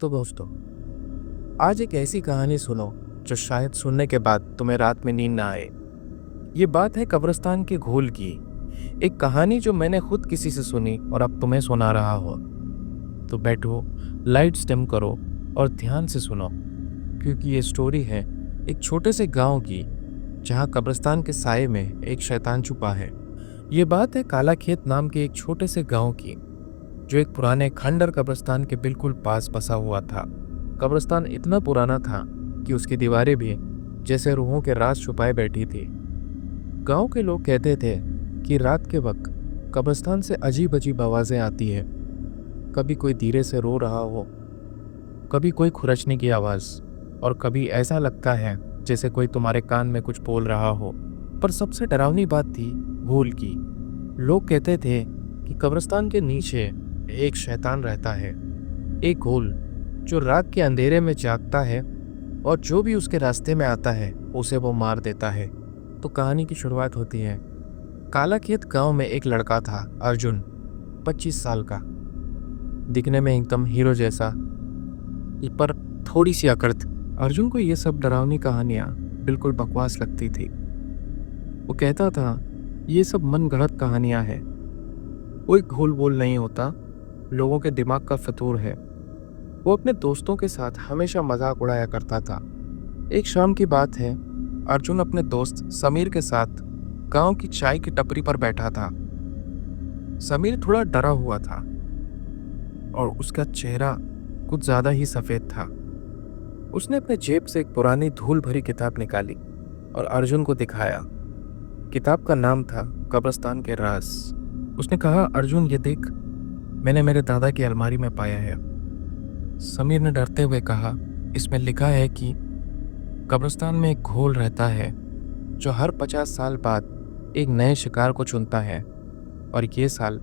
तो दोस्तों, आज एक ऐसी कहानी सुनो जो शायद सुनने के बाद तुम्हें रात में नींद ना आए। ये बात है कब्रिस्तान के घोल की। एक कहानी जो मैंने खुद किसी से सुनी और अब तुम्हें सुना रहा हो। तो बैठो, लाइट्स डिम करो और ध्यान से सुनो, क्योंकि ये स्टोरी है एक छोटे से गांव की जहां कब्रिस्तान के साए में एक शैतान छुपा है। ये बात है काला खेत नाम के एक छोटे से गांव की, जो एक पुराने खंडर कब्रिस्तान के बिल्कुल पास बसा हुआ था। कब्रिस्तान इतना पुराना था कि उसकी दीवारें भी जैसे रूहों के राज छुपाए बैठी थी। गांव के लोग कहते थे कि रात के वक्त कब्रिस्तान से अजीब अजीब आवाजें आती है। कभी कोई धीरे से रो रहा हो, कभी कोई खुरचने की आवाज, और कभी ऐसा लगता है जैसे कोई तुम्हारे कान में कुछ बोल रहा हो। पर सबसे डरावनी बात थी भूल की। लोग कहते थे कि कब्रिस्तान के नीचे एक शैतान रहता है, एक घोल जो रात के अंधेरे में जागता है और जो भी उसके रास्ते में आता है उसे वो मार देता है। तो कहानी की शुरुआत होती है। कालाखेत गांव में एक लड़का था, अर्जुन, 25 साल का, दिखने में एकदम हीरो जैसा, पर थोड़ी सी अकड़। अर्जुन को ये सब डरावनी कहानियां बिल्कुल बकवास लगती थी। वो कहता था ये सब मन गढ़ंत कहानियां हैं, कोई घोल वोल नहीं होता, लोगों के दिमाग का फतूर है। वो अपने दोस्तों के साथ हमेशा मजाक उड़ाया करता था। एक शाम की बात है, अर्जुन अपने दोस्त समीर के साथ गांव की चाय की टपरी पर बैठा था। समीर थोड़ा डरा हुआ था और उसका चेहरा कुछ ज्यादा ही सफेद था। उसने अपने जेब से एक पुरानी धूल भरी किताब निकाली और अर्जुन को दिखाया। किताब का नाम था कब्रिस्तान के राज। उसने कहा, अर्जुन ये देख, मैंने मेरे दादा की अलमारी में पाया है। समीर ने डरते हुए कहा, इसमें लिखा है कि कब्रिस्तान में एक घोल रहता है जो हर 50 साल बाद एक नए शिकार को चुनता है, और ये साल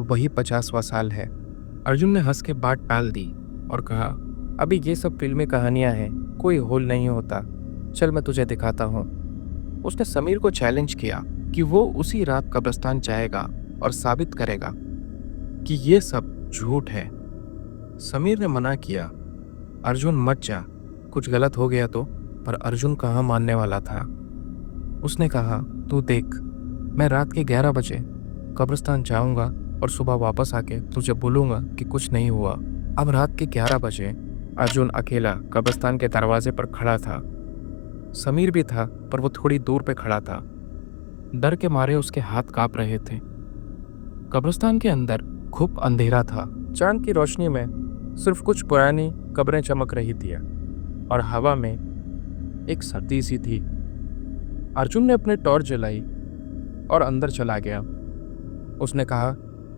वही 50वां साल है। अर्जुन ने हंस के बात टाल दी और कहा, अभी ये सब फिल्मी कहानियां हैं, कोई घोल नहीं होता, चल मैं तुझे दिखाता हूँ। उसने समीर को चैलेंज किया कि वो उसी रात कब्रिस्तान जाएगा और साबित करेगा कि ये सब झूठ है। समीर ने मना किया, अर्जुन मत जा, कुछ गलत हो गया तो। पर अर्जुन कहाँ मानने वाला था। उसने कहा, तू देख, मैं रात के 11 बजे कब्रिस्तान जाऊंगा और सुबह वापस आके तुझे बोलूंगा कि कुछ नहीं हुआ। अब रात के 11 बजे अर्जुन अकेला कब्रिस्तान के दरवाजे पर खड़ा था। समीर भी था, पर वो थोड़ी दूर पे खड़ा था। डर के मारे उसके हाथ कांप रहे थे। कब्रिस्तान के अंदर खूब अंधेरा था। चांद की रोशनी में सिर्फ कुछ पुरानी कब्रें चमक रही थी और हवा में एक सर्दी सी थी। अर्जुन ने अपने टॉर्च जलाई और अंदर चला गया। उसने कहा,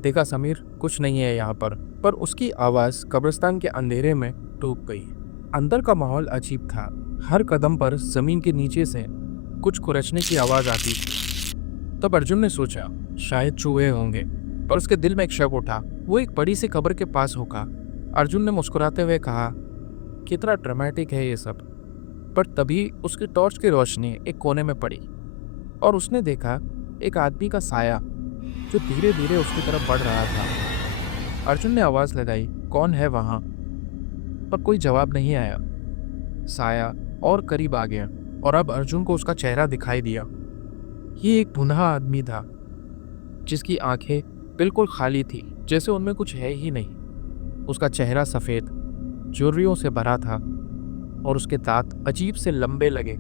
देखा समीर, कुछ नहीं है यहाँ पर उसकी आवाज़ कब्रिस्तान के अंधेरे में डूब गई। अंदर का माहौल अजीब था। हर कदम पर जमीन के नीचे से कुछ खुरचने की आवाज़ आती थी। तब अर्जुन ने सोचा, शायद चूहे होंगे, पर उसके दिल में एक शक उठा, वो एक बड़ी सी कब्र के पास होगा। अर्जुन ने मुस्कुराते हुए कहा, कितना ड्रामेटिक है ये सब। पर तभी उसकी टॉर्च की रोशनी एक कोने में पड़ी और उसने देखा एक आदमी का साया जो धीरे धीरे उसकी तरफ बढ़ रहा था। अर्जुन ने आवाज लगाई, कौन है वहां? पर कोई जवाब नहीं आया। साया और करीब आ गया और अब अर्जुन को उसका चेहरा दिखाई दिया। ये एक भुनहा आदमी था जिसकी आंखें बिल्कुल खाली थी, जैसे उनमें कुछ है ही नहीं। उसका चेहरा सफेद झुर्रियों से भरा था और उसके दांत अजीब से लंबे लगे।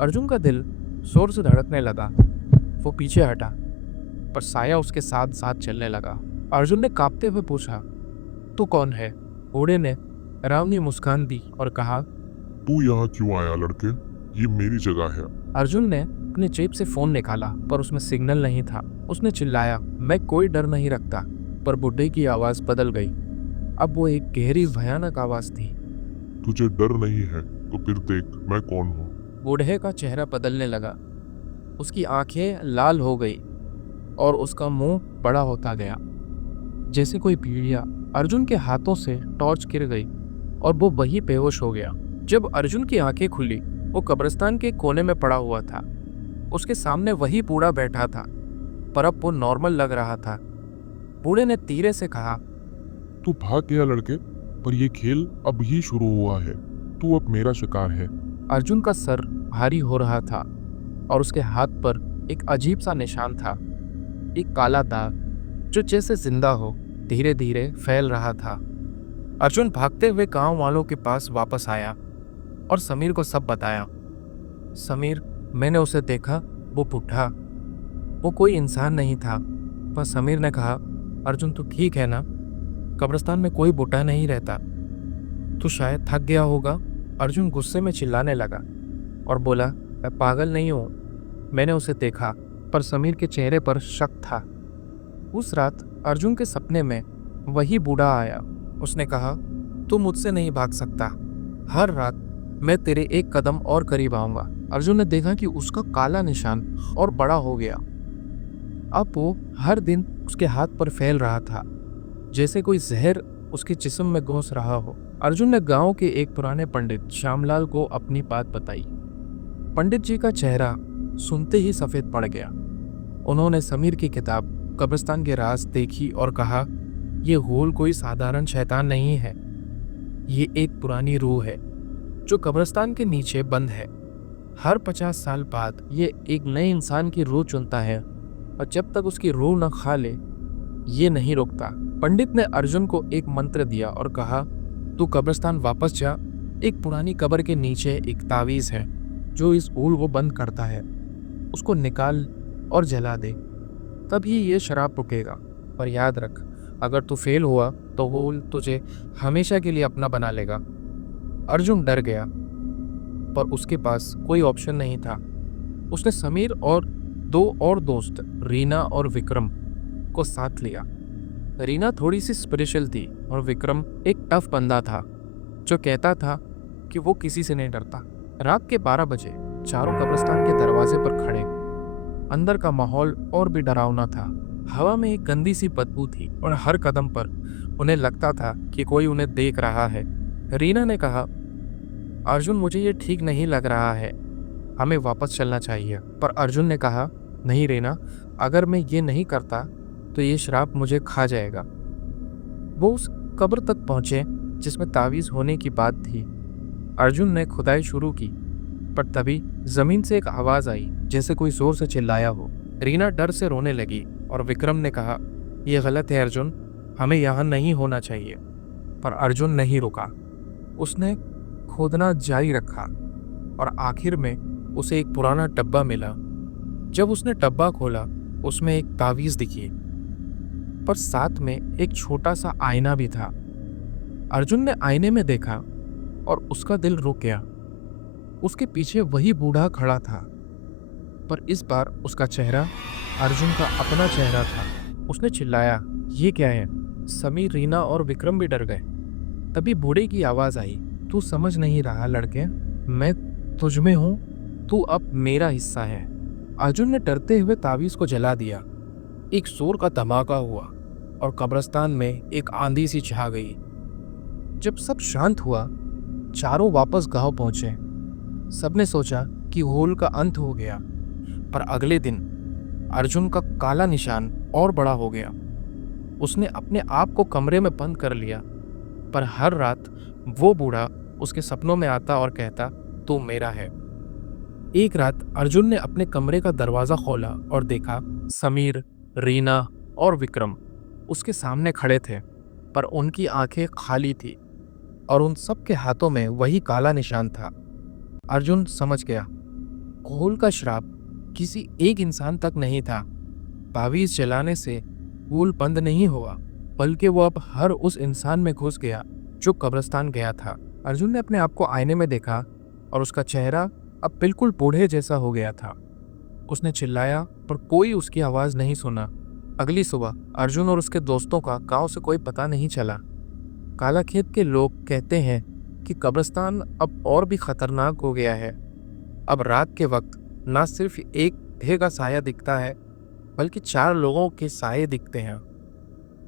अर्जुन का दिल जोर से धड़कने लगा। वो पीछे हटा, पर साया उसके साथ साथ चलने लगा। अर्जुन ने कांपते हुए पूछा, तू कौन है? बूढ़े ने डरावनी मुस्कान दी और कहा, तू यहाँ क्यों आया लड़के? ये मेरी जगह है। अर्जुन ने अपने जेब से फोन निकाला, पर उसमें सिग्नल नहीं था। उसने चिल्लाया, मैं कोई डर नहीं रखता। पर बूढ़े की आवाज बदल गई। अब वो एक गहरी भयानक आवाज थी। तुझे डर नहीं है तो फिर देख मैं कौन हूँ। बूढ़े का चेहरा बदलने लगा। उसकी आंखें लाल हो गई और उसका मुंह बड़ा होता गया, जैसे कोई पीड़िया। अर्जुन के हाथों से टॉर्च गिर गई और वो वहीं बेहोश हो गया। जब अर्जुन की आंखें खुली, वो कब्रिस्तान के कोने में पड़ा हुआ था। उसके सामने वही बूढ़ा बैठा था, पर अब वो नॉर्मल लग रहा था। बूढ़े ने धीरे से कहा, तू भाग गया लड़के? पर ये खेल अब ही शुरू हुआ है। तू अब मेरा शिकार है। अर्जुन का सर भारी हो रहा था और उसके हाथ पर एक अजीब सा निशान था, एक काला दाग जो जैसे जिंदा हो धीरे धीरे फैल रहा था। अर्जुन भागते हुए गांव वालों के पास वापस आया और समीर को सब बताया। समीर, मैंने उसे देखा, वो बूढ़ा, वो कोई इंसान नहीं था। पर समीर ने कहा, अर्जुन तू ठीक है ना? कब्रिस्तान में कोई बूढ़ा नहीं रहता, तू शायद थक गया होगा। अर्जुन गुस्से में चिल्लाने लगा और बोला, मैं पागल नहीं हूँ, मैंने उसे देखा। पर समीर के चेहरे पर शक था। उस रात अर्जुन के सपने में वही बूढ़ा आया। उसने कहा, तू मुझसे नहीं भाग सकता, हर रात मैं तेरे एक कदम और करीब आऊंगा। अर्जुन ने देखा कि उसका काला निशान और बड़ा हो गया। अब वो हर दिन उसके हाथ पर फैल रहा था, जैसे कोई जहर उसके जिस्म में घुस रहा हो। अर्जुन ने गांव के एक पुराने पंडित श्यामलाल को अपनी बात बताई। पंडित जी का चेहरा सुनते ही सफेद पड़ गया। उन्होंने समीर की किताब कब्रिस्तान के राज देखी और कहा, यह घोल कोई साधारण शैतान नहीं है, ये एक पुरानी रूह है जो कब्रिस्तान के नीचे बंद है। हर 50 साल बाद ये एक नए इंसान की रूह चुनता है और जब तक उसकी रूह न खा ले ये नहीं रुकता। पंडित ने अर्जुन को एक मंत्र दिया और कहा, तू कब्रिस्तान वापस जा, एक पुरानी कब्र के नीचे एक तावीज है जो इस ऊल को बंद करता है, उसको निकाल और जला दे, तभी ये शराब रुकेगा। पर याद रख, अगर तू फेल हुआ तो ऊल तुझे हमेशा के लिए अपना बना लेगा। अर्जुन डर गया, पर उसके पास कोई ऑप्शन नहीं था। उसने समीर और दो और दोस्त रीना और विक्रम को साथ लिया। रीना थोड़ी सी स्पिरिचुअल थी और विक्रम एक टफ बंदा था जो कहता था कि वो किसी से नहीं डरता। रात के 12 बजे चारों कब्रिस्तान के दरवाजे पर खड़े। अंदर का माहौल और भी डरावना था। हवा में एक गंदी सी बदबू थी और हर कदम पर उन्हें लगता था कि कोई उन्हें देख रहा है। रीना ने कहा, अर्जुन मुझे ये ठीक नहीं लग रहा है, हमें वापस चलना चाहिए। पर अर्जुन ने कहा, नहीं रीना, अगर मैं ये नहीं करता तो ये श्राप मुझे खा जाएगा। वो उस कब्र तक पहुंचे जिसमें तावीज होने की बात थी। अर्जुन ने खुदाई शुरू की, पर तभी जमीन से एक आवाज आई जैसे कोई जोर से चिल्लाया हो। रीना डर से रोने लगी और विक्रम ने कहा, यह गलत है अर्जुन, हमें यहाँ नहीं होना चाहिए। पर अर्जुन नहीं रुका। उसने खोदना जारी रखा और आखिर में उसे एक पुराना डब्बा मिला। जब उसने डब्बा खोला, उसमें एक तावीज दिखी, पर साथ में एक छोटा सा आईना भी था। अर्जुन ने आईने में देखा और उसका दिल रुक गया। उसके पीछे वही बूढ़ा खड़ा था, पर इस बार उसका चेहरा अर्जुन का अपना चेहरा था। उसने चिल्लाया, ये क्या है? समीर, रीना और विक्रम भी डर गए। तभी बूढ़े की आवाज आई, तू समझ नहीं रहा लड़के, मैं तुझ में हूं, तू अब मेरा हिस्सा है। अर्जुन ने डरते हुए तावीज को जला दिया। एक जोर का धमाका हुआ और कब्रिस्तान में एक आंधी सी छा गई। जब सब शांत हुआ, चारों वापस गांव पहुंचे। सबने सोचा कि होल का अंत हो गया, पर अगले दिन अर्जुन का काला निशान और बड़ा हो गया। उसने अपने आप को कमरे में बंद कर लिया, पर हर रात वो बूढ़ा उसके सपनों में आता और कहता, तू मेरा है। एक रात अर्जुन ने अपने कमरे का दरवाजा खोला और देखा समीर, रीना और विक्रम उसके सामने खड़े थे, पर उनकी आंखें खाली थी और उन सब के हाथों में वही काला निशान था। अर्जुन समझ गया, घोल का श्राप किसी एक इंसान तक नहीं था। तावीज जलाने से घोल बंद नहीं हुआ, बल्कि वो अब हर उस इंसान में घुस गया जो कब्रिस्तान गया था। अर्जुन ने अपने आप को आईने में देखा और उसका चेहरा अब बिल्कुल बूढ़े जैसा हो गया था। उसने चिल्लाया, पर कोई उसकी आवाज नहीं सुना। अगली सुबह अर्जुन और उसके दोस्तों का गांव से कोई पता नहीं चला। कालाखेत के लोग कहते हैं कि कब्रिस्तान अब और भी खतरनाक हो गया है। अब रात के वक्त न सिर्फ एक ढेर का साया दिखता है, बल्कि 4 लोगों के साये दिखते हैं,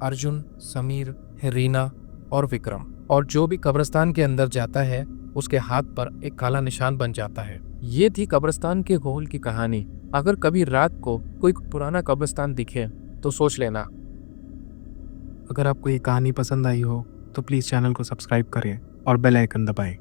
अर्जुन, समीर, रीना और विक्रम। और जो भी कब्रिस्तान के अंदर जाता है उसके हाथ पर एक काला निशान बन जाता है। ये थी कब्रिस्तान के घोल की कहानी। अगर कभी रात को कोई पुराना कब्रिस्तान दिखे तो सोच लेना। अगर आपको ये कहानी पसंद आई हो तो प्लीज़ चैनल को सब्सक्राइब करें और बेल आइकन दबाएं।